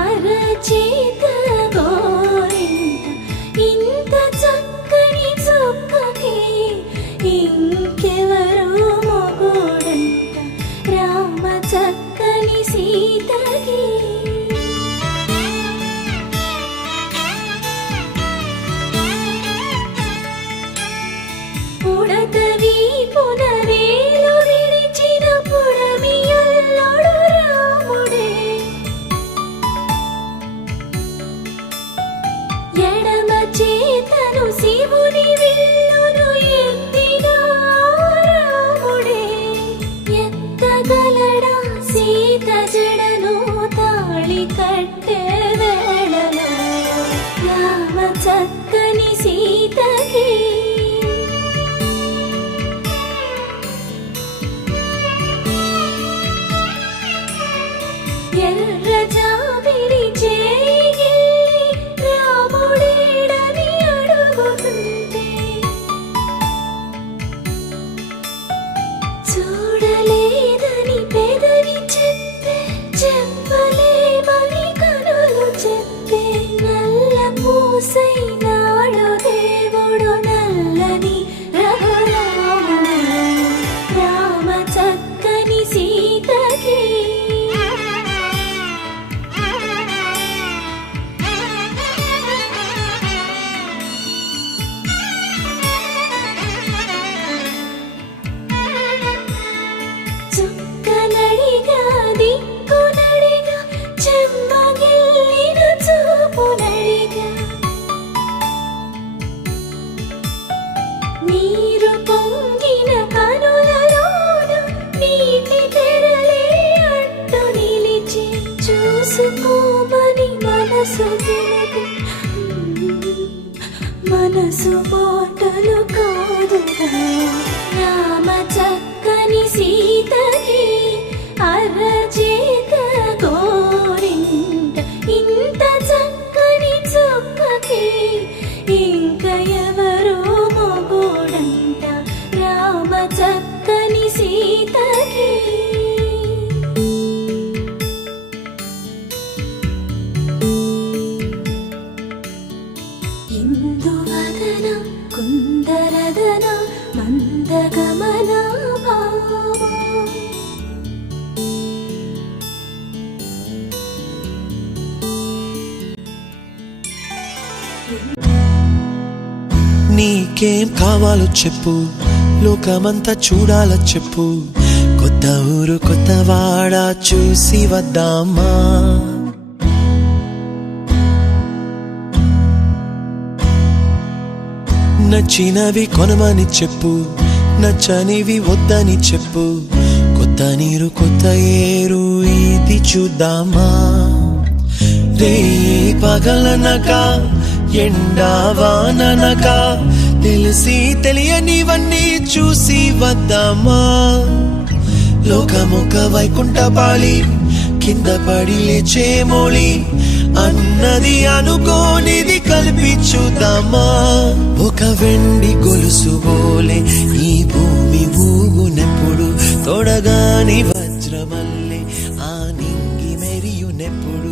అరచేత గోరింట ఇంత చక్కని చుక్కకి ఇంకెవరో మొగుడంట రామ చక్కని సీతకి. పుడతవి పునవేలు విడిచిన పుడమియల్లోడు రాముడే ఎడమ చేతను శివుని విల్లును ఎత్తిన రాముడే ఎత్తగలడా సీత జడను తాళి కట్టే వేళలో రామ చక్కని సీతకి. ఎర్ర జాబిలి చేయి రాముడేడని అడుగుతుంటే చూడలేదని పెదవి చెప్పే చెప్పలేమని కనులు చెప్పే నల్ల పూసైనాడు దేవుడు నల్లని రఘురాముడు రామ చక్కని సీతకి. చుక్కనడిగా దిక్కునడిగా చెమ్మగిల్లిన చూపునడిగా నీరు పొంగిన కనులలోన నీటి తెరలే అడ్డు నిలిచి చూసుకోమని మనసు తెలుగు మనసు మాటలు కాదుగా రామ చక్కని సీతకి. అరచేత గోరింట ఇంత చక్కని చుక్కకి ఇంక ఎవరో మొగుడంట రామ చక్కని సీతకి. ఇందువదన కుందరదన మందగమన భామ నీకేం కావాలో చెప్పు లోకమంతా చూడాల చెప్పు కొత్త ఊరు కొత్త వాడ చూసి వద్దామా. నచ్చినవి కొనమని చెప్పు నచ్చనివి వద్దని చెప్పు కొత్త నీరు కొత్త ఏరు ఇది చూద్దామా. రే పగలనక ఎండావాననక తెలిసి తెలియనివన్నీ చూసి వద్దామా. లోకమొక వైకుంఠపాళి కింద పడి లేచే మోళి అన్నది అనుకోనిది కలిపి చూద్దామా. ఒక వెండి గొలుసు బోలే ఈ భూమి ఊగునెప్పుడు తొడగాని వజ్రమల్లే ఆ నింగి మెరియునెప్పుడు